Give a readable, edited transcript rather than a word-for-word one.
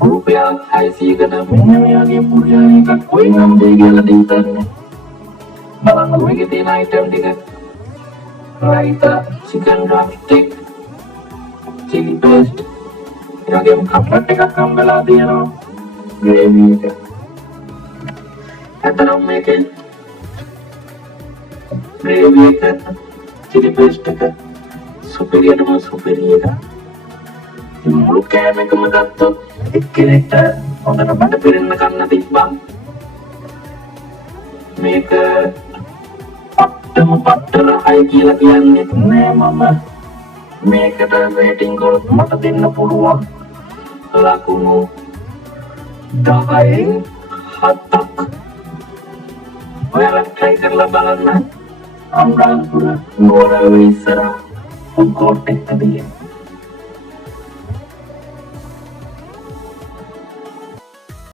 Rupiah 600 මෙන්න මෙයාගේ පුරියා එකක් කොයි නම් දෙයි කියලා දෙන්න. බලන්න ඔයගේ තියෙන item ටික. Raita, chicken drumstick, chili paste, එයාගේම කට්ලට් එකක් හම්බෙලා තියෙනවා. gravy එක. අතරම මේකේ gravy එක, chili paste එක, superior එක. මුළු කෑම එකම ගත්තොත් එක්කෙනෙක්ට හොඳට බඩ පිරෙන්න කන්න තිබ්බා. මේක පට්ටම රහයි කියලා කියන්නේ නෑ මම. මේකට රේටින් කරොත් මට දෙන්න පුළුවන් ලකුණු 10න් 7ක්. ඔයාලා try කරලා බලන්න. අම්රාපුර නුවර ඉස්සරහ ෆුඩ් කෝට් එකකදී